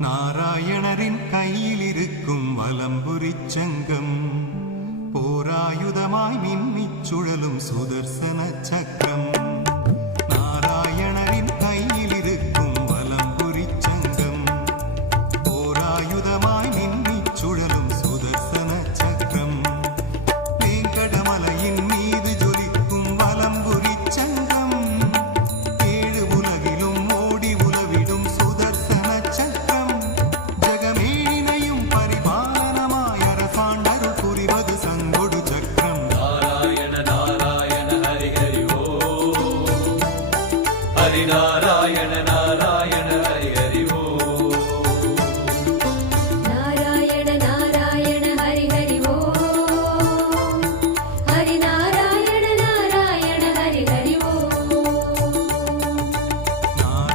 நாராயணரின் கையில் இருக்கும் வலம்புரி சங்கம் போராயுதமாய் மின்னிச் சுழலும் சுதர்சன சக்கரம்